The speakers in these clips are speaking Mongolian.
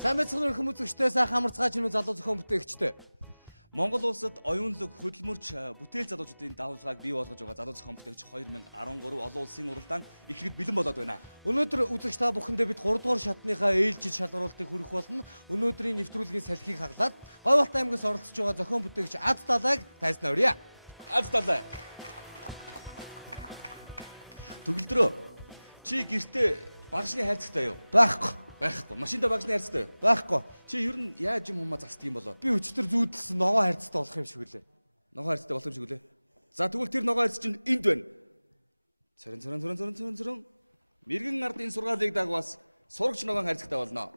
Сайн мэцхэн өрхөн үзэгчтэй сайхан амарцгаач нү залуу зохион бүтээгчтэй. Монгол улсад оюунлаг хөдөлмөрч бүтээл залуучуудын давалгааг бий болгож байгаа залуу зохион бүтээгч 2013 олон улсын уралдаан ихэхэд бэлэн болоод байна. Өнөөдөр үзэгч та бүхэндээ бид 3 дугаар шатныхаа ээлжид шалгаруултыг хүргэх болно. Өнөөдрийн нэвтрүүлгийн салхийг хаглаад Говьалт аймгаас оролцож байгаа зохион бүтээгч Аз Далайг тайзнаа өрье. Аз Далай. Төгөлдрөө. Чи гэртээ багшны хайрцагтай юу? Байхгүй. Байхгүй. Машинда багшны хайрцагтай юу? Байхгүй. Чи ер нь яаж юм хумаа застдаг юм болоо? Би өчтөр зүүдэлсэн ногоо хайрцагтай болох юм шиг үлээ. Ногоо хайрцагтай болох юм шиг үлээ. За тэгвэл тэр ногоо хайрц чинь энд байна. Цорон. Мэргэн ардын сургаалыг дагвас сурагч ногоон хайрцагтай болно.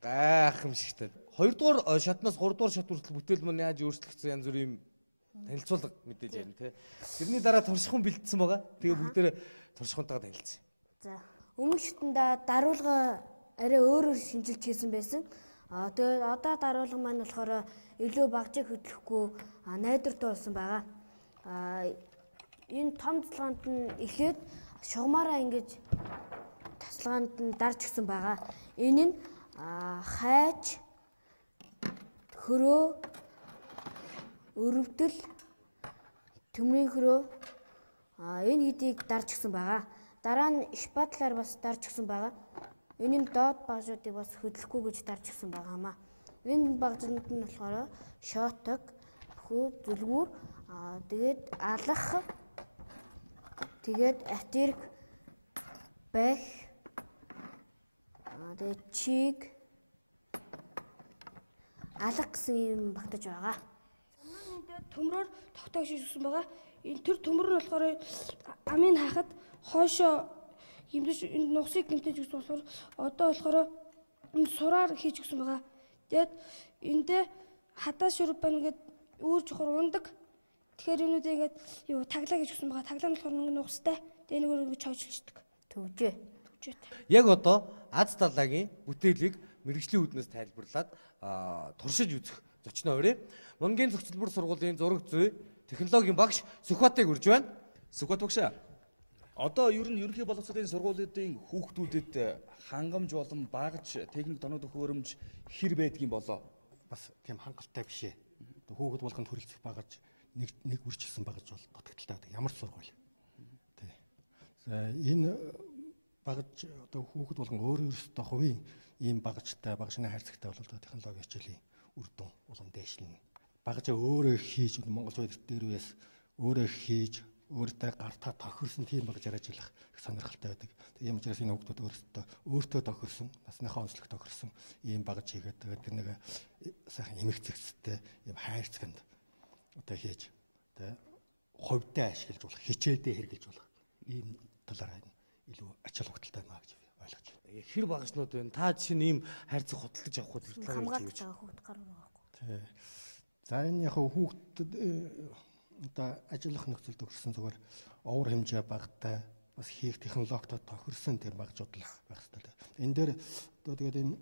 Гайхамшигтай. 2 дугаар шатнаас 3 дугаар шат хүртэл бүтээл мань яаж өөрчлөгдсөн янз бүрийн танилцуулга мэдээж ярина те. Тэрний дараа туршихуун бэлдсэн байгаа. Тэгээ бүгдээрээ туршихуунтайгаа танилцсан. За өмнөх шатанда даруулга арай өөрөөр шинжилж хийсэн байсан. Тэгээд одоо даруулга маань болохоор илүү багжийг хөдлөхгүй найдвартай болсон байгаа. Энэ том цэцлгаанд нь эхлээд шугамаараа ингэж тасалгаанд нь дарж гисэн байгаа. Энэ нь хайж, хөрөө, өрөвдөл, төмрийн хөрөө энэ гэдгийг дарж гисэн байгаа. Дараа нь шпатлаар бас дарж гисэн байгаа. Энэ нь доод багжуудыг бас хөдлөхгүй гэж дарж гисэн байгаамаа. Энэ багжууд нь болохоор шотог, хөө, зүлгүүр, тэгээд алах, тэгээд атирк, бэх, тэгээд чиг, алах гэсэн юм багтаж байгаа. Манай энэ төмрөөр тогтоог шийдсэн байгаа. Энэ төр төмөр нь болохоор амын хаахад хойшоо хэмдэж энэ нугсыг гэмтэж гэсэн болохоор одоо болохоор энэ сураар хийж гсэн байгаа. Тэгээд эндээ хадаа шүрэг байна гэд үүр жохор ундаг. Тэгэхээр энүүдээ ингээд юу таглаа гэж гсэн байгаа. Таглаа нь болохоор нэг нугстай. Тэгээд нөгөө ингэж чойжлждаг. Төвжээ. Яг одоо Аз Далайгийн бүтээлийг мэрэгжлийн үүднээс тайлбарлаад туршиж үзэх зочноо өрөө. Монгийн зохицолбор сургуулийн зураг зүй технологийн багш Сүхбатыг урьж байна. Сүхбат багшаа. Одоо ер нь ерөнхий боловсролын сургуулиудын хүүхдүүдэд хангамж болон багж техник тоног төхөөрөмж хэр байдгийн болоо? Бас тийм хангалттай бишээ. Хүүхэд болгонд хөрөлцөх багаж нэг үржилсэн багаж бол дутагдaltaй байдаг. Ямар ч сургууль. Тий. За энэ багаж одоо хүүхэд болгон өөрөөсөө хувийн ийм багажтай багшны хайрцагтай бол технологийн хичээлийн үр дүн улам дээшлэнэ. Багажаа өөрөө хийж Монгол улс дээр үес өөрөө хийж өөртөө гартаа тохирсон тийм багж яриажлах их сонирхолтой байдаг. Тийм учраас энэ хүүхдүүд өөртөө тохирсон, насныхаа онцлог тохирсон ийм багж хийгээд тэгээд тэр нэг сайхан эмх зэгцтэй ийм хайрцагт одоо хийж тэгээд хувьдаа ашиглаж болох, хичээлдээ хэрэгжилж болох ийм талаараа илүү ач холбогдолтой байна гэж ойлгож байна. Хэр багшнууд байна? Та жишээ нь ийм хайрцаг худалдаж авах хэрэгтэй хамгаалж байгаа хүүхд гарна байхгүй. Тий. За энэ яг хүүхдэд одоо ажиллах нөхцөл төгссөн зүгээр овор хэмжээ багтай бас хийх технологитой тохирсон тийм багжууд л байх хэрэгтэй. Энэ дээр одоо тэгээд энэ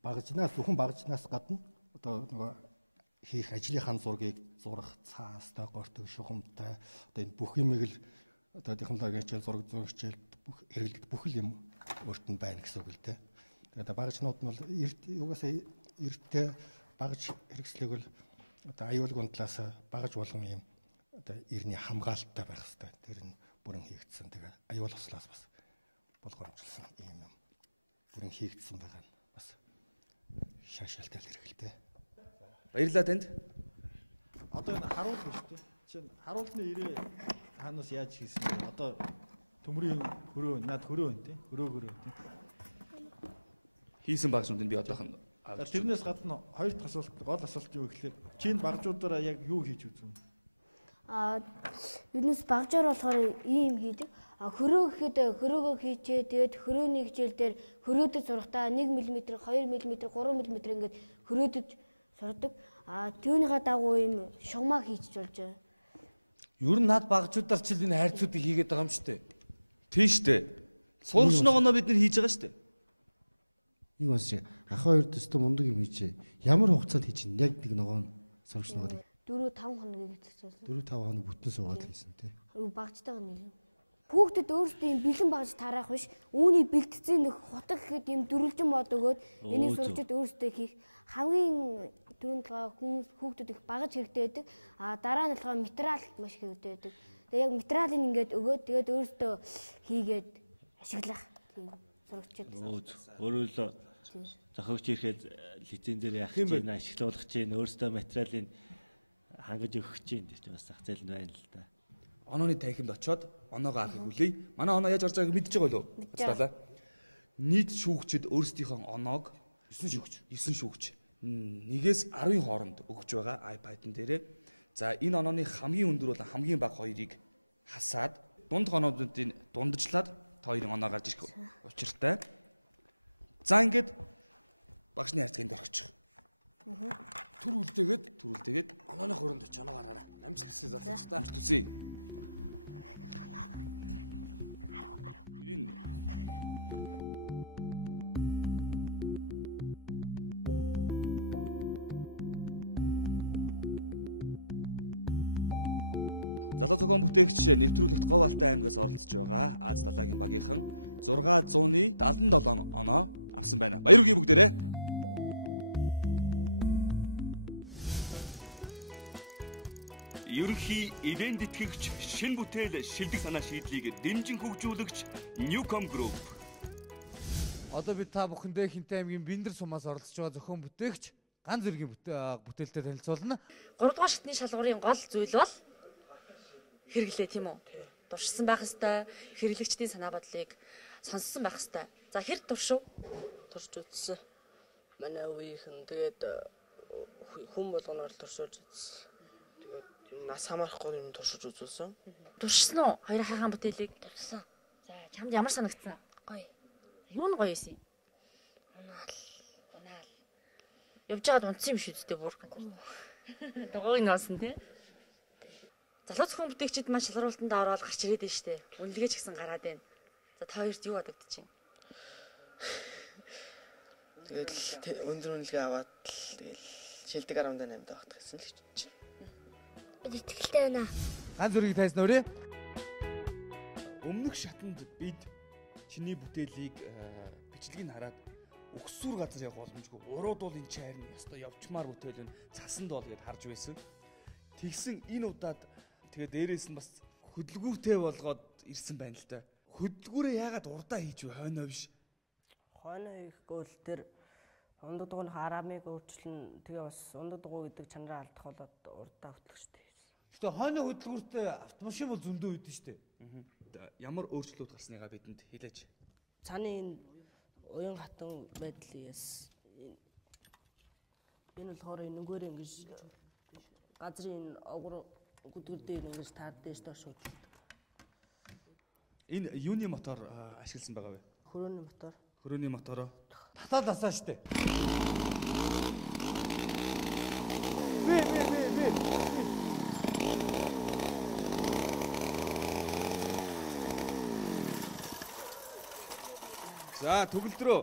багжнаас зөвхөн багжнаас гадна одоо нөгөө хийх ажлынхаа зургийг зурах цаастай гортог шугамтай одоо энэ бүх юмыг л одоо технологийн хичээл зураг зураг хичээл бүх хэрэглэдэг бүх юм өөрт нь байна гэсэн үг л дээ. Тэгээд багжнууд нь бол угаасаа эртээ багж хэрэгслийг бол одоо аюулгүй талаас багж болгон юм одоо ирний хамгаалттай байх хэрэгтэй. Тэр нь бүрэн хийгдсэн. Тэгээ аюул ослоос бас болгоомжлсон юм бүрэн хийгдсэн байгаа нь бас шаашаалтай хэрэгтэй. Баярлалаа танд. Одоо энэ харуулт шүү дээ. Чинь харуултны ирээ хаанаас яаж хийсэн бэ? Одоо төмрийн хөрөө над хөрөө байна тий. Хөрөө тий. Хийсэн багшнуудыг би одоохон тэрнээс гадна хоёр дахь асуулт, гол асуулт юу гэхээр чинь багжуудаараа яг юу хийж үзв? Юунаас багжаар болохоор ийм хийдэг. Хөрөө гэхэд хөрөөгөө хийчээ. Тэгээд хөрөөний хичээл дээр хөрөөдөд сурахтаа 1 мм, 2 мм, 3 мм ингээд хөрөөдөд сурдаг. Түүнийхээ дагуу ийм шугамаа хийчих болж байгаа. Ер нь над багжуудаар ч л энэ хайрцуудыг хийгээд байгаа юм шүү дээ. Тийм шүү дээ. Сурагч ногооноо бид нэр хийж байгаа шүү дээ. Нэг бас ах хоёр төстө мундаг юм хийжээ. Ямар хугацаанд хийж чинь яг нэг ногоон сурагч ногооныг 4-5 хоногийг хэвчээсэн. 4-5 хоног бүтэн суугаад хийсэн тий. Багжтайгаа нийлэн. Хүүхдэд өөрсдөө юм бэлэн багж тараах биш. Үүний бэлтгэсэн нэг хутаг гэхэд юм дөрвөлжин мод өгөөд энийг сурчид өөрсдөө хийх хамгийн түрүүнд хүмүүс хүүхдэд их багаж хэрэгтэй байдаг. А дараа нь болохоор материал маш хэрэгтэй байдаг. Тэгээ яг материалыг ингээд өгөөд тэгээд өөрсдөө хийгээд ашиглах тийм сурагчид. Өөрөөр зохиогч ирэхэд лицензээр яах чинь ашиглуулах чинь өөрсдөө материалыг хангаж өгөх чинь гэж бас зах зээл нь байна л да. Онооны танхимд очиод оноогоо авахыг хүлээе. Манай оноо яаж орж байгааг мэдчихэж байгаа юу? Батлаа. Нийт шүүгчид өөрсдийнхөө оноог 9 шүүгч. Нэгээс 10 хооронд өгч байгаа iPad-н дээрээ. За энэ онооны хамгийн өндөр бол хамгийн бага хоёрыг хасаад дунд оноодын дундажлаад хоёрын оноо гарч ирэх учиртай. За ингээд багшны харьцаанд орчих. Төрүүлдээгээд Онооны хөрөнд очиж оноо гараараа. Амжилт хүсье залууч та. амжилт хүсье. Энэ залуу зохион бүтээгч нэвтрүүлэгт Говь Алтай аймгаас оролцож байгаа Аз далайгийн багийнхан 677 оноо авсан байна. Баяр хүргэе бүгдээрээ. Ерөнхий ивент итгэгч, шин бүтээл, шилдэг санаа шийдлийг дэмжин хөгжүүлэгч Newcom Group. Одоо бид та бүхэндээ Хинтээ аймгийн Бэндэр сумаас оролцож байгаа зохион бүтээгч ганц зэргийн бүтээлтэй танилцуулна. 3 дугаар шатны шалгуурын гол зүйл бол хэрэглээ тийм үү? Туршсан байх ёстой, хэрэглэгчдийн санаа бодлыг сонссон байх ёстой. За хэр туршив? Турш үзсэн. Манай өвийнхэн тэгээд хүн болгоноор туршуулж үзсэн. Тэгээд нас хамаарахгүй юм туршиж үзүүлсэн. Туршсан уу? Хоёр хайхан бүтээлийг туршсан. За чамд ямар санагдсан? Гоё. Юу нь гоё юм? Унаал. Явж байгаад унтсан юм шүү дээ бүр. Дугуйг ноосон тий. Залуу зохион бүтээгчид маань шалгуултанд ороод гарч ирээд байна шүү дээ. Үнэлгээ ч гэсэн гараад байна. За та хоёрт юу бодогдож байна? Тэгэл өндөр үнэлгээ аваад тэгэл шилдэг 18 давахт гэсэн л гэж. Бид итгэлтэй байна. Ганц зэргийг тайсан өрөө. Өмнөх шатанд бид чиний бүтээлийг бичлэгийг хараад өгсүр газар явах боломжгүй. Урууд бол энэ чайрны ёстой явчмаар бүтээл нь цасанд бол гэж харж байсан. Тэгсэн энэ удаад тэгээ дээрээс нь бас хөдөлгүүртэй болгоод ирсэн байна л да. Хөдөлгүүрээ яагаад урдаа хийж вэ? Хойноо биш. Хойноо хийхгүй л тэр ундаг дугуйн арамыг өөрчлөн тэгээ бас ундаг дугуй гэдэг чанараа алдах болоод урдаа хөтлөх штеп. Гэтэ хойно хөдөлгүүртэй автомашин бол зөндөө үүдэн штэ. Ямар өөрчлөлт гарсныгаа бидэнд хэлээч. Цааны энэ уян хатан байдлаас энэ болохоор энэгээр ингэж газрын огор гүдгэр дээр ингэж таардаж доош. Энэ юуны мотор ашигласан байгаа вэ? Хөрөөний мотор. Хөрөөний мотороо Татаад асаа штэ. За төгөлдрөө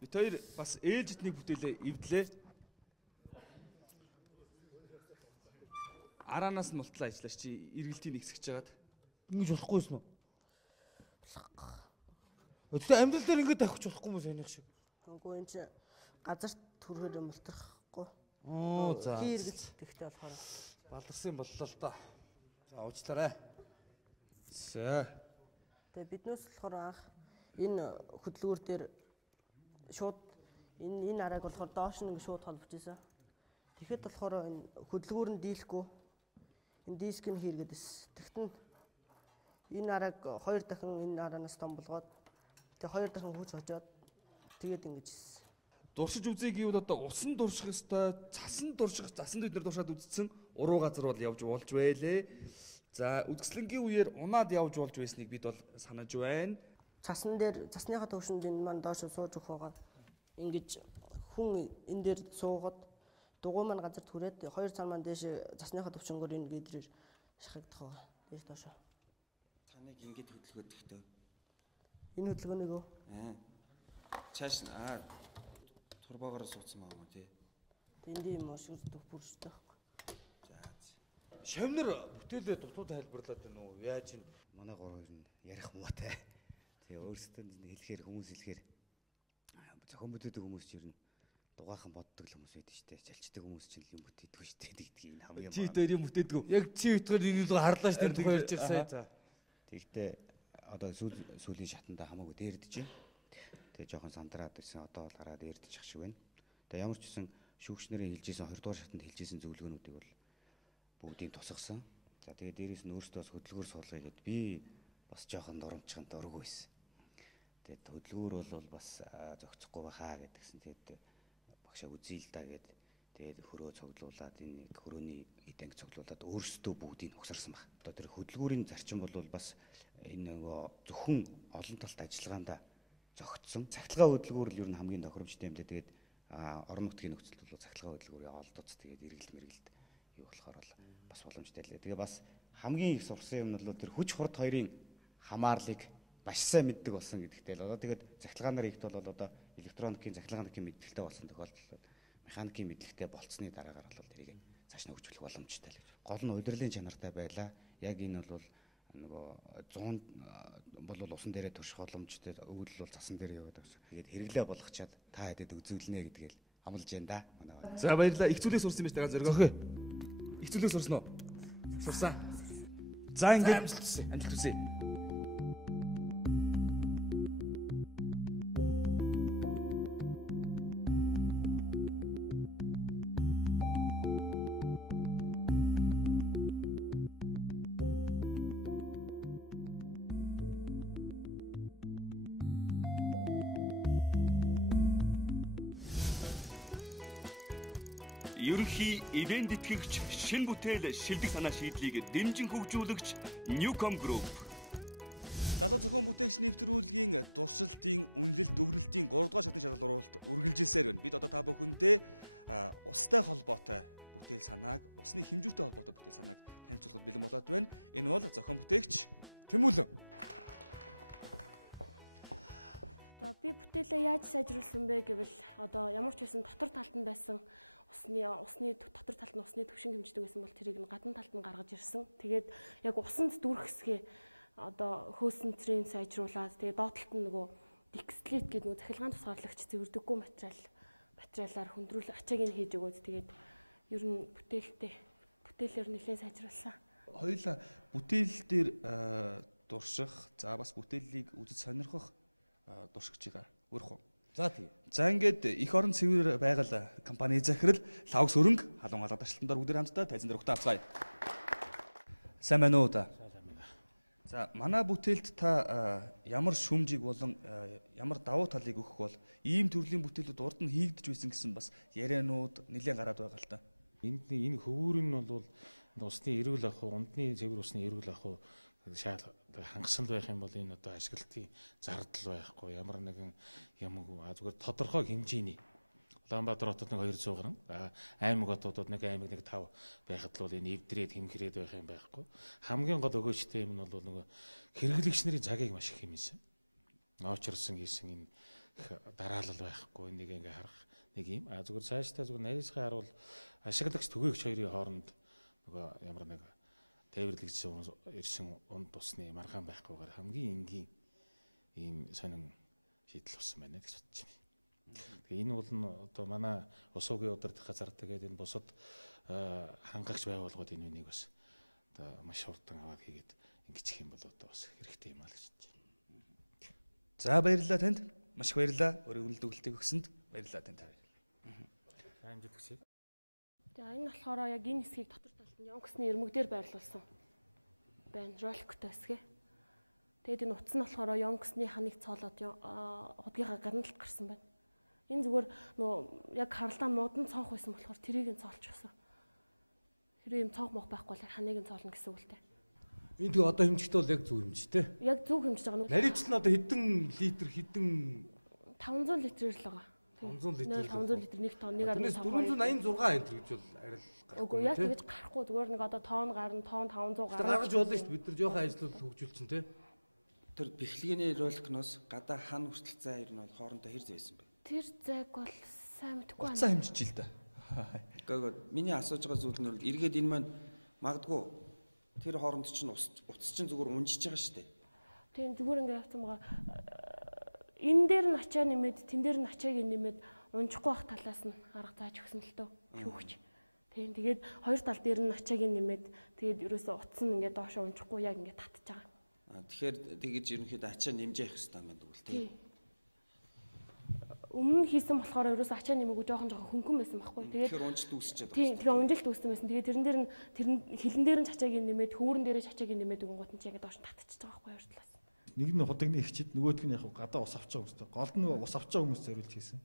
бид хоёр бас ээлжид нэг бүтээлээ эвдлээ. Араанаас нь мултлаа ажиллаж чи эргэлтийг нэгсгэж жагаад. Ингэж болохгүй юм уу? Өдөө амьдрал дээр ингэж тавих болохгүй юм санийх шиг. Үгүй энэ чи газарт төрөөр мултрахгүй. Оо за. Хийргэж тэгтэй болохоор Баларсан боллоо л доо. За уучлаарай. За. Тэгээ биднээс болохоор анх энэ хөдөлгүүр дээр шууд энэ арааг болохоор доош нь шууд холбож исэн. Тэгэхэд болохоор энэ хөдөлгүүр нь дийлэхгүй. Энэ диск нь хийргээд ис. Тэгтэн энэ арааг 2 дахин энэ араанаас том болгоод тэгээ 2 дахин хүч хожоод тэгээд ингэж исэн. Дуршиж үзье гэвэл одоо усан дурших ёстой, цасан дурших, цасанд бид нар дуршаад үзсэн уруу газар бол явж болж байлээ. За үзэсгэлэнгийн үеэр унаад явж болж байсныг бид бол санаж байна. Цасан дээр цасныхаа төвшөнд энэ маань доош сууж өгөх байгаа. Ингэж хүн энэ дээр суугаад дугуй маань газарт хүрээд 2 цан маань дээш цасныхаа төвшөнгөөр энэ гэдрээр шахагдах байгаа. Дээш доош. Таныг ингэж хөдөлгөөд ихтэй. Энэ хөдөлгөөнийг өө. Чааш турбоогоор суудсан байгаа юм тий. Энд юм уу шүрдэх бүрштэй байхгүй. За. Шавнар бүтээлээ дутуу тайлбарлаад байна уу? Яаж юм? Манай гурав нь ярих муутай. Тэгээ өөрсдөө хэлэхээр хүмүүс хэлэхээр зохион бүтээдэг хүмүүс ч ер нь дугаахан боддог хүмүүс байдаг шүү дээ. Чалчдаг хүмүүс ч юм бүтээдэг шүү дээ гэдэг энэ хамгийн Чи дээр юм бүтээдэг үү? Яг чи өтгөр энэ л харлаа шүү дээ тухай ярьж байгаа сая. Тэгтээ одоо сүүлийн шатанда хамаагүй дээрдэж байна. Тэгээ жоохон сандраад ирсэн одоо бол гараад дээрдэж ах шиг байна. Тэгээ ямар ч гэсэн шүүгчнэрийн хэлжсэн 2 дугаар шатанд хэлжсэн зөвлөгөөнүүдийг бол бүгдийг тусгасан. За тэгээ дээрээс нь өөртөө бас хөдөлгөөр суулгая гэд би бас жоохон дурамчхан дург байсан. Тэгээд хөдөлгөөр бол бас зохицохгүй байхаа гэдгсэн. Тэгээд багшаа үзье л да гэд тэгээд хөрөө цуглуулад энэ хөрөөний эдэнг цуглуулад өөрсдөө бүгдийг угсарсан баг. Одоо тэр хөдөлгөөрийн зарчим бол бас энэ нөгөө зөвхөн олон талт ажиллагаанда зохицсон. Цахилгаан хөдөлгөөр л ер нь хамгийн тохиромжтой юм даа. Тэгээд орон нутгийн нөхцөлд бол цахилгаан хөдөлгөөрийн олдоц тэгээд эргэлт мэргэлт юу болохоор бол бас боломжтой лээ. Тэгээ бас хамгийн их сурсан юм нь бол тэр хүч хурд хоёрын хамаарлыг маш сайн мэддэг болсон гэдэгтэй л одоо тэгээд захилгаанаар ихт бол одоо электроникийн захилгааны мэдлэгтэй болсон тохиолдолд механикийн мэдлэгтэй болцсны дараагаар бол тэрийг цааш нь хөгжүүлэх боломжтой л. Гол нь удирдлын чанартай байлаа. Яг энэ бол нөгөө 100 бол усан дээрээ турших боломжтой, өвөл бол цасан дээр яваад байгаа. Тэгээд хэрэглээ болгочаад та хэдэд үзүүлнэ гэдгээл амлаж байна да. Манай. За баярлалаа. Их зүйлээ сурсан юм байна ганц зөргөө. Их зүйлээ сурсан уу? Сурсан. За ингээд амжилт хүсье. Ерөнхий ивент итгэгч, шинэ бүтээл, шилдэг санаа шийдлийг дэмжин хөгжүүлэгч Newcom Group. Далаа зохион бүтээгч нэвтрүүлгийн дурсалтын, үнэлэлт, дүгнэлтийн 3 дугаар шатны шалгуулалт үргэлжилсээр байна. Бид одоо та бүхэндээ устай холбоотой бүтээл санааг, усны хэмжүүртэй холбоотой бүтээл санааг танилцуулахад бэлэн болоод байна. Энэ бол зохион бүтээгч Тэмүүлэн. За би бүтээлээ яаж сайжруулсан бэ гэвэл одоо ямар ч байсан дотор талд нь байсан усны дотор талд нь усны төвшин хэмждэг байсан бол тэрийг нь гадна талд нь гаргаж ирсэн. Тэгээд яг усанд дүүрэх хэсгээ одоо хөөсөнцрийн сайжруулад тэгээд доод талд нь нөгөө дикслит гэдэг нөгөө захилгаан тусгаарлагч зэвэрдэггүй материалаар хөндрүүл ачааг нь хийж өгөөд тэгээд ер нь бүтээлээр нэлээд сайжруулсан. Хоёулаа бүтээл дээр дурших, за бас бүтээлийг үзэж сонирхох дуршигч байгаа. Өөрөх үү? За тийм. За ингээд их орон цэвэр байгаль компани захирал Лавгс Өрөнг халуун галаа ташлтандаар бүгд хамтдаа тайзан дээр ухтаа авцгаая. Сайн байна уу та? За манай бүтээлд та ямар шүмжийг болон ямар давуу талыг өгөх бол ийм төрлийн бүтээлүүд урд нь хийгдэж байсан гэсэн бас ярианууд нэлээд гараад байгаа л та. Энэ хөвүүр нь бол усны эрүүл ах уу, ундны цэвэр усны эрүүл ах уу хангасан байх юм бол энэ одоо ашиглалтын зардал байхгүй ямар нэгэн юмгүй зүгээр тодорхой хэмжээний Улаанбаатар хотод нэг 200 гаруй аймаг хотуудад нэг аймаг нэг 5 байхад л энэ эвдрээд хэмхрээд байх юм байхгүй хамгийн гол өгөөжтэй юм нь бол нөгөө хэрэглэгч нарын цагийг маш их хэмээсэн ноочрсон хийсэн энэ дараалал байхгүй энийг ингээ харах нэг юм зүгээр цаашдаа зүгээр нарийсгаа харуул ашиглагч түгээгч хоёрын хооронд нөгөө ямар нэг тээвэрлэгдсэн ирсэн унд тусны маргаан байхгүйгээр хамгийн энгийн ийм сонин шийдэл болсон байна гэж бодож байна. Тэгээ энэ бол одоо манай ус уугийн удирдах газар тэгээд энэ бусад хангагч байгууллагууд энэ үнийг бас одоо маш хурдан аваад хийгээд ингэчих юм бол одоо бас хэрэгтэй юм аа гэж бодож байна. За баярлалаа танд. Маш их баярлалаа. Өөрийн үнэлт өгөлтийг өгсөнд баярлалаа танд. Амжилт хүсье. За энэ болохоор яг энэ хэсгийг дотор талд нь Yonk's-ны эрмэг дээр байрлуулсан байна. Роликтой хэсгээ. Тэгээд энэ утас нь болохоор Yonk's-ны ханыг цоолоод удгийнхаа гадна талд гарсан байна. Энэ зүгээр нөө яг харалтаа модон цонх байсан болохоор тэрийг нь цоолчихсон. Хэрэв юм цонх мох байхгүй бол ханыг нь цоолно гэсэн үг л дээ. Энэ тэг одоо хэмжихтэй бол яг зөв хэмжтэй. Яг зөв хэмжиж байгаа нь. Нарийч нь одоо хэдэн литр 500 литрээр л байгаа. 500 литр. 500 литр нэг тонн 1.5. 486 энэ гэж бол арай л гарахгүй. Үгүй яг тэгэж гарахгүй зүгээр нэг одоо тонн гарна, тонн 500 гарна. Гаргаж болно шүү дээ. Бид нар жоохон ажиллаад хөгжүүлчин тий. Тэр бэхлэгээний роликноос гадаа хан хүртэл зай ер нь бол хоорондоо хэр зайсан бэ? Тэр зайг бол сайн мэдгүй байна. Уцаа хэмжиж ил да. Гэхдээ миний асууж байгаа зүйл нь эргээд энэ маань Магадгүй тэр хооронд чинь утас чинь зүгээр унжиж байгаа шүү дээ. Тийм зүгээр ингээд явсан байгаа. Энэ дээр нь ачаа нэмээд, тэн дээр нь ачааг нэмээд унжихгүй байх талаас нь арга зааж өгсөн л төө шүүгч. Тийм тэгээд хоёр тал дээр нь ачааг нэмээд тэгээд ерөөсөө утас нь ингээд доошоо унжихгүй яг ингээд татж байгаа. Тэгэхээр тэгэж ерөнхийдөө ачаа нэмж явах хэрэгтэй юм байна тэгвэл тийм. Өмнө хийсэн болохоор ерөөсөө ачаа нэмээгүй жоохон хөнгөн байсан байхгүй. Тэгэхээр унжилт үүсчихэд байна. Тийм тэгэхээр унжилт үүссэн байсан. Тэгээд тэрэн дээр нь хилэн дээр нь ачааг нэмээд хөөрөн дээрээ ачааг нэмээд өгөнгүүт нь яг доош татчихж байгаа байхгүй хоёр талаас. Нэг нь худагны ихчид нөгөөх нь яг гадаа ус авч байгаа хүмүүстэй. Голд нь ус авч байгаа хүмүүс зориулж хийсэн.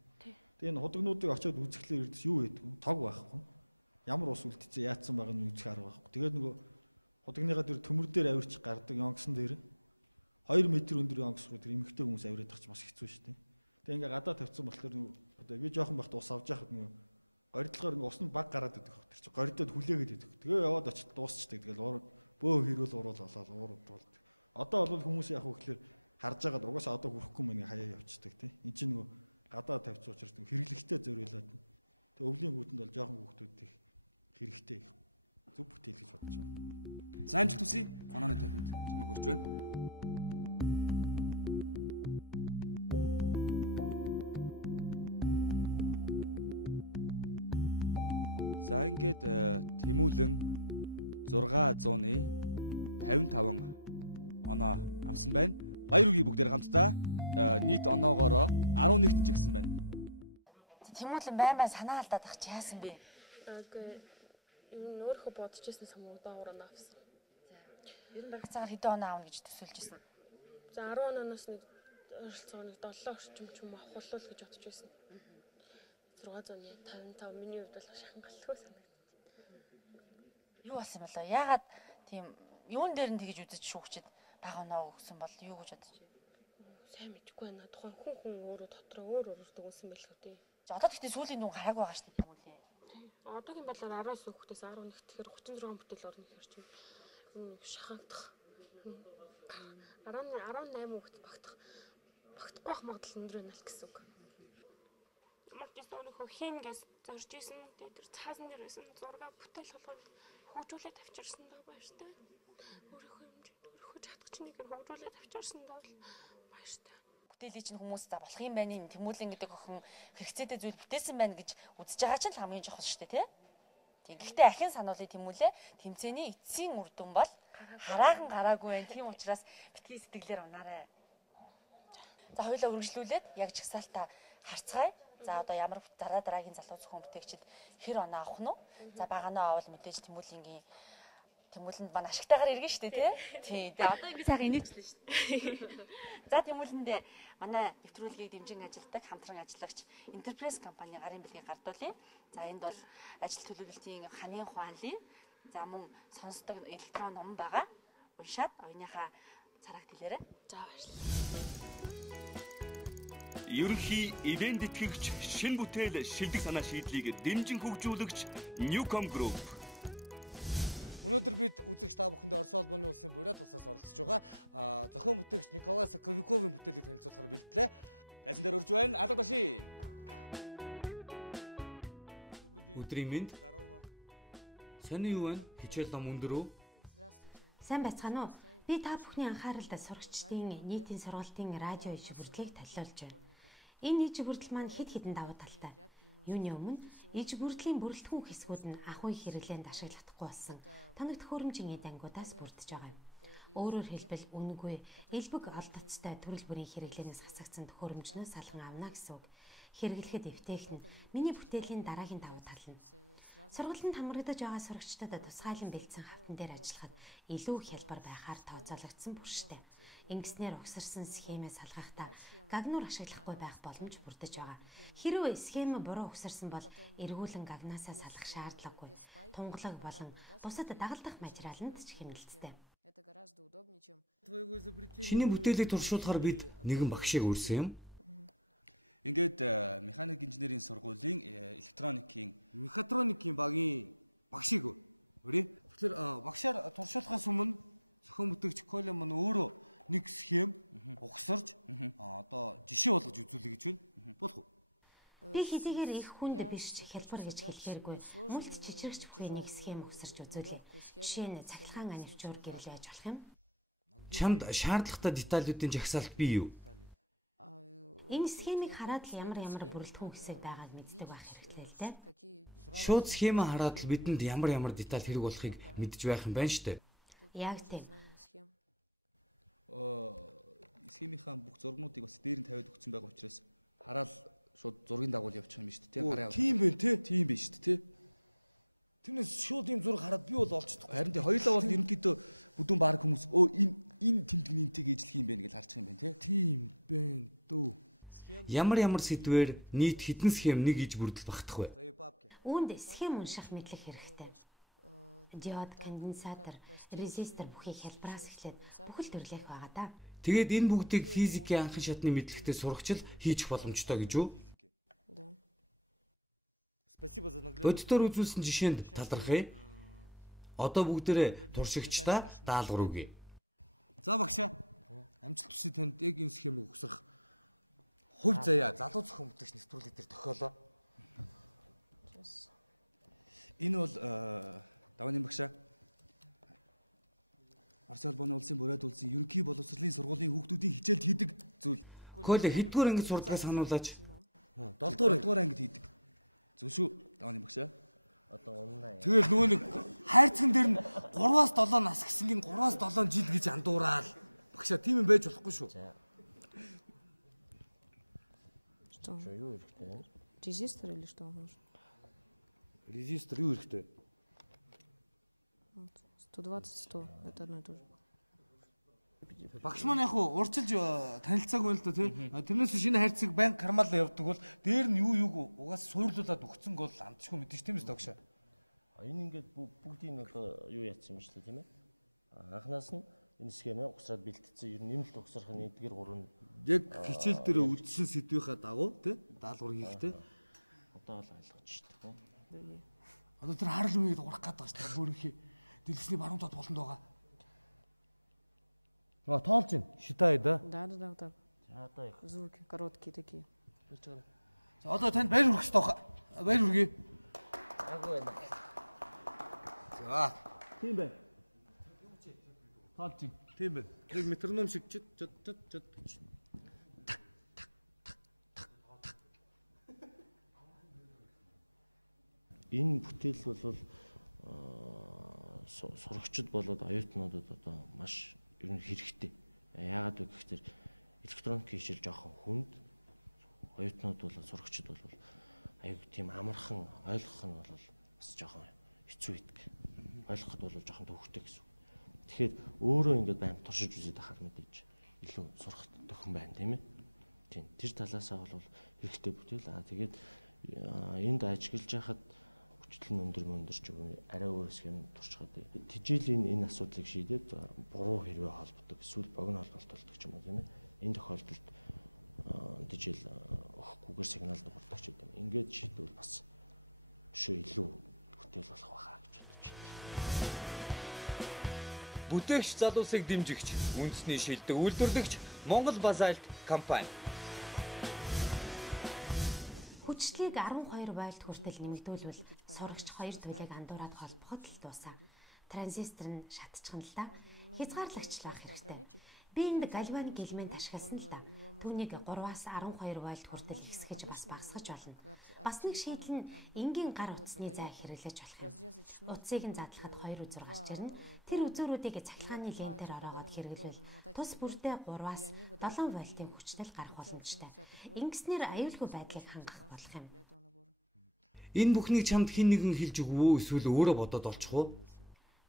Тэгээ энэ худагнуудыг очиод үзэхлээр ердөөс юу хийдэг вэ? Тог байхгүй. Ямар ус үлдчихээ яатсан байгааг нь үзэх арга байхгүй. Тэгээд нөгөө худагныгаа тэр төмөр дээр авирч гардаг ёнгсон дээр 2 м өндөр ёнгос руу тэр эмэгтэй хүмүүс авираад тахч маш хэцүү шүү дээ. Тэгээ ингээ гадаа тавьсан болохоор одоо би жоохон байхад ус авч яхад нөгөө горилдлогоор ингээ ус нь баг гараад идэх баг. Тэр чинь горидод хүлээгээд идэх. Тэгээ яваад очиж дуусчдаг. Тэгэл бөө хэрүүл уруул болоод уурдвал. Одоо бол хүмүүс яг хөөхлөөр харж байгаад угаасаа одоо хүрхгүй мэн хаяа явцдаг тийм. Энд чинь нөгөө гадаа тавьсан учраас хэрэглэгтэй зориулаад. Тэгээ өвлийн гүтэнд бол жоохон хүүхдүүдийг хэрэгтэй зөв бүтээл гэж бодож байгаа. За амжилт хүсье. Онооны техникт чамайг хүрч байна. За ингээд тэмүүлэн 655 оноо авсан байна. Баяр үгүй бүгдээр хамтдаа нийт оноогоороо 11-т ч гисэн байна. Тэмүүлэн байн санаа алдаад ах чи яасан бэ? Окей. Энэ өөрөө бодож ирсэн самуудаа ураа авсан. За. Ер нь багцаагаар хэдэн оноо аавна гэж төсөөлж ирсэн. За 10 оноос нэг ойролцоогоо 7 орчим ч юм авах болов гэж бодож байсан. 655 миний хувьд бол шангалгүй санагдав. Юу болсон болоо? Яагаад тийм юун дээр нь тэгж үзэж шүүгчэд бага оноо өгсөн бол юу гэж бодож байна? Сайн мэдэхгүй байна. Тухайн хүн өөрөө дотроо өөр дөгнсөн байлгүй дээ. За одоо тэгтээ сүүлийн дүн хараагүй байгаа шүү дээ юм үлээ. Одоогийн балаар 19 хүүхдээс 11 тэгэхээр 36 бүтээл орно гэхэр чинь шахагдах 18 хүүхэд багтахгүй байх магадлал өндөр байна л гэсэн үг. Мартис өөрийнхөө хингээс зорж исэн. Тэгээд тэр цаасан дээр байсан 6 бүтээл болгоод хөгжүүлээд авчирсан даа баяртай. Өөрийнхөө хэмжээнд өөрийнхөө чадгчныг хөгжүүлээд авчирсан даа баяртай. Бүтээлийг чинь хүмүүс за болох юм байна юм тэмүүлэн гэдэг охин хэрэгцээтэй зүйл бүтээсэн байна гэж үзэж байгаа чинь хамгийн чухал шүү дээ тийм. Гэхдээ ахин сануулъя тэмүүлээ тэмцээний эцсийн үр дүн бол хараахан гараагүй байна. Тийм учраас битгий сэтгэлээр унаарай. За хоёулаа үргэлжлүүлээд яг чагсаалтаа харцгаая. За одоо ямар дараагийн залуу зөвхөн бүтээгчид хэр оноо авах нь вэ? За баганаа авал мэдээж тэмүүлэнд маань ашигтайгаар иргэн шүү дээ тий. Тэгээ одоо ингэ сайхан инээчлээ шүү дээ. За тэмүүлэндээ манай нэвтрүүлгийг дэмжин ажилладаг хамтран ажиллагч Enterprise компани гарын бэлгийг гардуулъя. За энд бол ажил төлөвлөлтийн ханийн хуанлын за мөн сонсдог электрон ном байгаа. Уншаад оюуныхаа царайг хэлээрэй. За баярлалаа. Ерөнхий ивент тэтгэгч шин бүтээл шилдэг санаа шийдлийг дэмжин хөгжүүлэгч Newcom Group. Өнөөдөр бид үзэгч та бүхэндээ Орос улбаны улсын Бурят улсаас оролцож байгаа зохион бүтээгч Николай Соколовиковын бүтээлийг танилцуулахаар бэлдлээ. Тайзан дээр урж байна. Алга даши. Өдрийн мэнд. Сони юу вэ? Хичээл ном өндөр үү? Сайн байцгаана уу? Би та бүхний анхааралд сурагчдын нийтийн сургалтын радио иж бүрдлийг танилцуулж байна. Энэ иж бүрдэл маань хэд хэдэн давуу талтай. Юуны өмнө иж бүрдлийн бүрэлдэхүүн хэсгүүд нь ахуй хэрэглээнд ашиглахдаггүй болсон тоног төхөөрөмжийн эд ангиудаас бүрдэж байгаа юм. Өөрөөр хэлбэл үнэгүй элбэг олдоцтой төрөл бүрийн хэрэглээнээс хасагдсан төхөөрөмжнөөс салган авна гэсэн үг. Хэрэглэхэд эвтэйхэн нь миний бүтээлийн дараагийн давуу тал нь. Сургалтанд хамрагдаж байгаа сурагчдад тусгайлан бэлдсэн хавтан дээр ажиллахад илүү хялбар байхаар тооцоологдсон бүрштэй. Ингэснээр угсарсан схемээс салгахдаа гагнуур ашиглахгүй байх боломж бүрдэж байгаа. Хэрвээ схем буруу угсарсан бол эргүүлэн гагнаасаа салах шаардлагагүй. Тунгалаг болон бусад дагалдах материаланд ч хяналттай. Чиний бүтээлийг туршуулахаар бид нэгэн багшийг урьсан юм. Ингээд механик инженерийн сургуулийн мехатроникийн багийн багшийг өрөө. Тэгэхээр багшаар туршуулахаас өмнө зохион бүтээгч Коле маань өөрөө нэг схем угсарч одоо жишээ болгож үзүүлэх гэж байна. Болох уу? Би хэдийгээр их хүнд биш хялбар гэж хэлэхээргүй мулт чичрэгч бүхий нэг схем өгсөрч үзүүлээ. Жишээ нь цахилгаан анивчуур гэвэл яаж болох юм? Чамд шаардлагатай деталлуудын жагсаалт бий юу? Энэ схемийг хараад л ямар бүрэлдэхүүн хэсэг байгааг мэддэг байх хэрэгтэй л дээ. Шууд схемээ хараад л бидэнд ямар деталь хэрэг болохыг мэдж байх юм байна шүү дээ. Яг тийм. Схемийнхаа бүх зургнуудыг бас дээр нь тавиад өгсөн байгаа учраас хараад шууд зургийн дагуул явчих юм шүү дээ. Тийм байна те. Тийм биш шүү дээ. Тэрнээс шууд ийм зураг хараад би бол олцдохгүй. Харин тий хоёулаа бол ерөнхийдөө бүдүүн баг хүмүүс энэ тэмдэгнийнтэйг ижлэх юм байна гэж харчих юм байна те. Тийм байна дөө. Ямар сэдвээр нийт хэдэн схем нэг иж бүрдэл багтах вэ? Үүнд схем унших мэдлэг хэрэгтэй. Диод, конденсатор, резистор бүхий хялбараас эхлээд бүхэл төрлөх байгаа да. Тэгээд энэ бүгдийг физикийн анхан шатны мэдлэгтэй сурагч л хийчих боломжтой гэж үү? Бодитоор үзүүлсэн жишээнд талархъя. Одоо бүгдээрээ туршигчдаа даалгавар өгье. За багшаа. Амжилт хүсье танд яг энэ схемийг өгсөх хувь заяа залуу зохион бүтээгч нэвтрүүлэг дээр тохиолоо. Энэ бол давааны багшаа. Арсын холбооны улсын бүрээд улсын ерөнхий боловсролын сургуулийн хүүхдүүдийн хичээлд хийдэг зүйл. Коле хэдгээр ангид сурдгаа сануулаач. 7 дугаар ангид хийдэг. Зөв шүү давааны багшаа. Одоо унаа. Тэгэл нөгөө нэг хайрцаган дээр нь 3-аас 7 нас гэсэнгийн 3-аас 7 жил гэж андуураад. Багшаа тийм юм байж болохгүй шүү. Что юу хэрэгтэй? Резистор или что нужно? Резистор юу хэрэгтэй? 120-100 это одно и то же. Багш маань яг урчилж танилцаагүй л да тий. Тэрнээс шинэ хайрцаг банк кармал явдаг бол дээр нь юу угаас суурлуулад өгцөнгө бол амтчгүй мэдээж тийм ээ багш. Энэ ингээд бүгдийн одоо юу яатсан юм шүү дээ тийм ээ. Анханаас нь энэ схемээ угсраад бэлтгэсэн ер нь нэмэлт угсрахын 1-р 3 яг хичээл дээр үдшин сэдвийнхаа дагуу тий даалгавар хийхдээ одоо л ойлгож шүү дээ. Одоо тэр харал үеийг урах гээд байгаа шүү дээ. Бүрийнхээ дэлгэсний баруун тод болонд байгаа. Тоолж ин шитай да. Да. Да, звуки короткие такие. За одоо танд баяр хүргэх ёстой. Баяр хүргэе. Агуу байна. За. Тийм байна. Тоолж ин. Тийм байна. Яг метроном шиг чд гэж. Энэ бүтээл бол сурагчид болоод оюутнуудад одоо маш ер нь хэрэгтэй. Яагаад вэ гэхээр электроник хичээл жоохон хүнд. Оюутнууд бол сурагчид бол аюу тийм амархан ойлгох нь бол бас жоохон хэцүү байдаг. Ойлгоход бол жоохон төвөгтэй гэсэн. Тэгэхээр өөрөө ингээд байн туршиж үзээд ахаар мэдээж илүү сурах төхөн байна тийм ээ. Тийм. Тэр талаасаа бол хэрэгтэй бүтээл. Тэгээд энд ажиглаж байхад хүчлэн өндөр ч юм арай өөр схем туршихад тижээлийн энэ асуудлыг шийдээд буруу хэрвээ холбодог эсвэл богино холболтолдог ч юм уу тийм ээ. Энэ тохиолдолд тижээл өгөхгүйгээр сигнал дурддаг ч юм. Ингээд шийдвэл бас шүү илүү бүтээл болох байхаа гэж бодож байна. Бүтээгч залуусыг дэмжигч, үндэсний шилдэг үйлдвэрлэгч Монгол Базальт компани. Хүчлийг 12 вольт хүртэл нэмэгдүүлвэл сурагч 2 зүйлийг андуураад холбоход л дуусаа. Транзистор нь шатчихна л да. Хязгаарлагчлах хэрэгтэй. Би энэ гальваник элемент ашигласан л да. Түүнийг 3-аас 12 вольт хүртэл ихсгэж бас багасгаж болно. Бас нэг шийдэл нь энгийн гар утасны зай хэрэглэж болох юм. Утсыг нь задлахад 2 үзүр гарч ирнэ. Тэр үзүүрүүдийг цахилгааны лентээр ороогоод хэрэглэвэл тус бүртээ 3-аас 7 вольтын хүчтэй гарах боломжтой. Ингэснээр аюулгүй байдлыг хангах болох юм. Энэ бүхнийг чамд хэн нэгэн хэлж өгв үү эсвэл өөрөө бодоод олчих уу?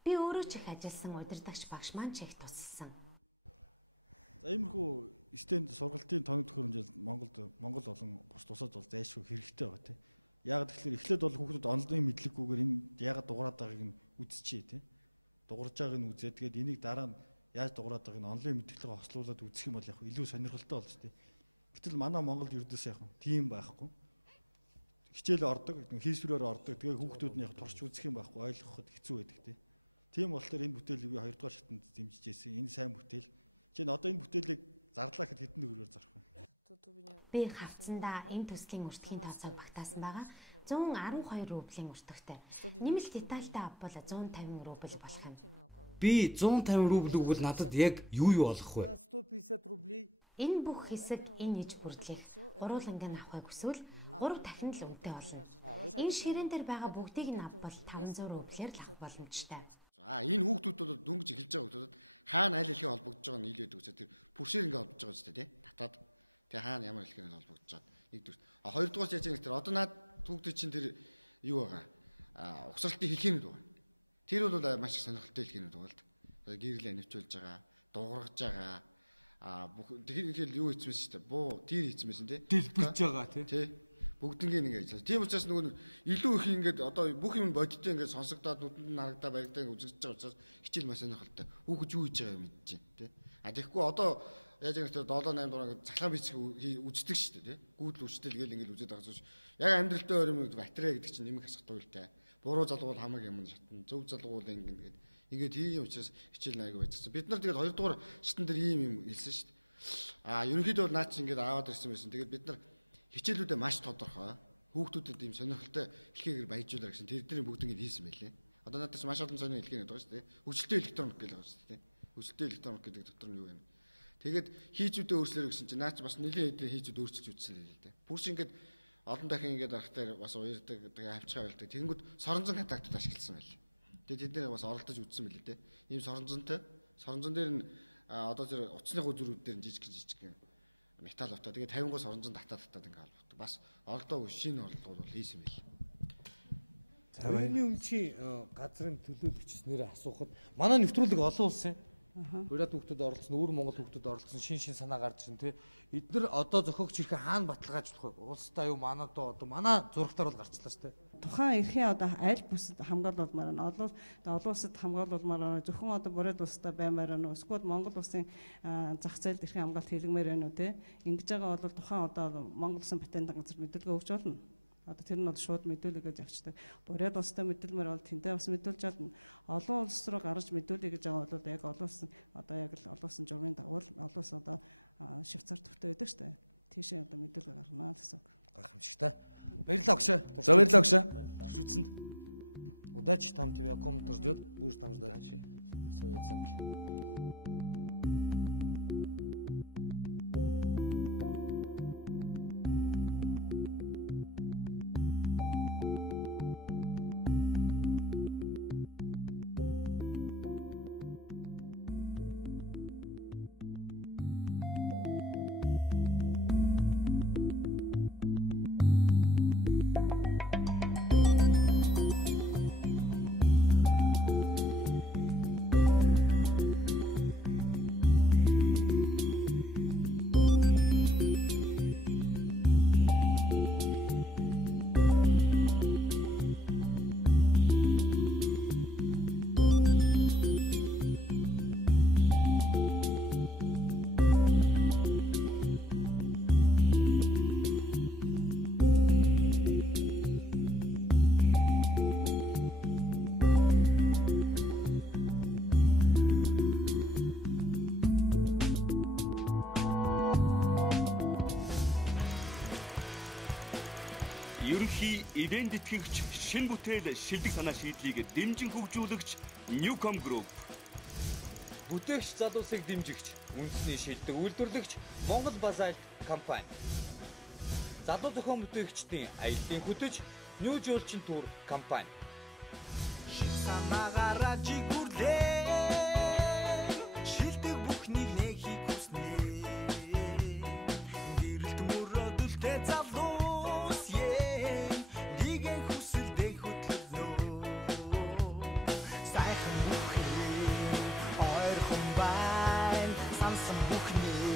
Би өөрөө ч их ажилласан удирдагч багш маань ч их тусалсан. За иймэрхүү стенд сургалтын тоног төхөөрөмжөд Монгол болон бус тусад бол зайлшгүй хэрэгтэй байгаа тийм. Яг тэгэхээр эхлээд бол хүүхдүүд онлын мэдлэггүйгээр энэ яг дугаараад байгааг нь үзчихье тийм. Дугаарж байгааг нь үзээ. Тэгээд энийг дараа нь яаж дугаараад байгааг нь онлын мэдлэгээ хослуулад үзэх юм бол яг илүү сонирхолтой болж тийм. Гэтэл манай Монгол ердөөс яг тийм байхгүй. Хичээл ордог, хийсвэрээр ордог. Тэгээд хүүхдүүд нь яг турш үзэх юм байхгүй, ойлгоход хэцүү байдаг тийм. Тийм болохоор энэ бүтээлийг би 2 дугаар шатанд дэмжиж ирсэн. Энэ сайн бүтээл. Чинь одоо энэ бүтээлийг зарлаа гэхэд хэдэн төгрөгөөр зарах вэ? Би хавцсандаа энэ төслийн өртөхийн тооцоог багтаасан байгаа. 112 рублийн өртөгтэй. Нэмэлт детальтай авбал 150 рубль болох юм. Би 150 рубль өгвөл надад яг юу олох вэ? 150 рублей. Энэ бүх хэсэг энэ иж бүрдлийг гурвангийн авахыг хүсвэл 3 дахин л өвдөө болно. Энэ ширээн дээр байгаа бүгдийг нь авбал 500 рублээр л авах боломжтой. За энэ хүүхдүүд бол дөнгөж эхэлж байгаа хүүхдүүд хаана аль хэлхийн холбогдож байгаа нь нийлээд үгсээ тэр бүршээр ингээ холбогдож байгаа үстэй тий. Татаад тэгээ хаана ямар хэлхээр холбогдож байгаа. Нэгдүгээр. Хоёрдугаар яаж яах вэ? Одоо наад хүүхдүүд чинь тэр юу байгаа? Угсралтын хэлхийнүүд байгаа. Тэр бол маш их сонирхолтой хэлхийнүүд байгаа л да. Гэрлээ нэвчүүлж байгаа, дуургаж байгаа. Тэгэхээр юу хийсэн бэ шүү дээ? Буу тэр хийсэн байсан тий. Дэлбэрж байгаа тий. Бүгднийг ингэж ажиллаж. Тийм учраас нөгөө илүү их ингээд одоо бүх юм бодиттой ингээд сонсогдоод нүдэнд нь харагдаа баригдаа ингээд үзэгдэж байгаа учраас хичээл маш сонирхолтой. Хүүхэж юу хийж байгааг мэдчихээн тий. Тэгэхгүй одоо яаж юм бэ? 7 8 дугаар цахлаан бич үздэг шүү дээ тий. Гүйдэл үчтэл гээл ингээд үзээд байгаа зүйл. Яг амьдралтай өөр юм батарей гэдэг чинь нэмэх асах туйлтай. Буруу залгуул хамаг юм шатна. Зөв залгуул ингээд ийм учраас хичээл найг байжсан. Бид нар тэгээд 2 дугаар шатн дээр ийм юм хэлсэн шүү дээ. Ерөнхийдөө наад чинь ингээд аваад ирсэн байсан. Тэгээд бид нар хичээлүүдээ маш тодорхой хүүхдүүдэд ийм сонирхолтой хэлхийгээр баяжуулаа гэсэн тэрдний бүгднийг хийсэн байлээ. Одоо надад маш олон сонирхолтой хэлхийнүүд байгаа шүү дээ. Хөгжилтэй электроник гэж байгаа шүү дээ. Хөгжилтэй электроник гэдэг дотор нь юу вэ? Тэгээд хийжүүдээ өөрчлөөрэй гэсэн чинь наач бас нэлийн хэдийн хийжүүд өөрчилж үзсэн л дээ. Бүрш ингээд олон дахин ингээд арахтай бас уярдаг тэгээ авчгаа байлдаг. Тэгэнгүүт соронзон контактууд ашигласан байл. Тэгээд тэд нэр бас оролдож үзсэн байл дээ. Ийм соронзонтой соронзон дээр нь одоо зэрэг утасны үзрүүд дээр нь жижиг металл утаа. Тэгээд 50-гоос соронзон татаад ингээд албадаг. Бас оролдоогүй шинэ оролдогууд бол хийсэн байл. За энэ юм чи газрын төлөөлөгчс нэрээ асуухад манай нэвтрүүлэг олон улсын Ураад хүүхдүүд оролцсон, өөр Монгол хүүхдүүд оролцсон шин санаа гарч ирэн тий. Эдгээр одоо зохиогч ирэхэд хаана баталгааж болох вэ? Улстай юу манайдаа одоо манай зурагтаар бол гарчлаа шүү дээ. Тухайн эрхийн одоо аль бүсэд хамгаалуулмаар нь олон улсад хамгаалуулмаар зөвхөн одоо бурайд улстай баймаар нь эсвэл Монгол улсын зах зээлд эрхийн хамгаалалт хийлгмээр байна уу тий. Ингэж байгаа бол тухайн одоо Монгол улсын патент газар мэдээлэл өгч болно. Одоо тэр нь бол шууд мэдүүлэг гэж авчдаг. Бурайд улстай мэдүүлмээр бол тэнтэй бас мэдүүлж чадна. Олон улс руу гаргаж мэдүүлэх гэж байгаа бол яг олон улсын одоо яг л олон улсын журмын дагуу олон улс одоо Швейцар төвтэй байдаг шүү дээ. Тийшээ одоо мэдүүлэг гаргана гэсэн үг. Гайхамшигтай. Баярлалаа огшоо. За баярлалаа огшоо. Турш үзсэнд. Удачи там тебя комната ждет. Будешь там ждать свои оценки. Ерөнхий эдэн тэтгэгч шин бүтээл шилдэг санаа шийдлийг дэмжин хөгжүүлэгч Newcom Group. Бүтээгч залуусыг дэмжигч, үндэсний шилдэг үйлдвэрлэгч Монгол Базальт компани. Залуу зохион бүтээгчдийн аяллаа хөтөж New Jolchin Tour компани. Санаагаараа жигүрлээ. Шилдэг бүхнийг нэхийг хүснэ. Гэрэлт мөрөдөлтэй залуус ээ. Диген хүсэлдэй хөтлөнө. Сайхан бүхэн ойрхон байна. Сансан бүхний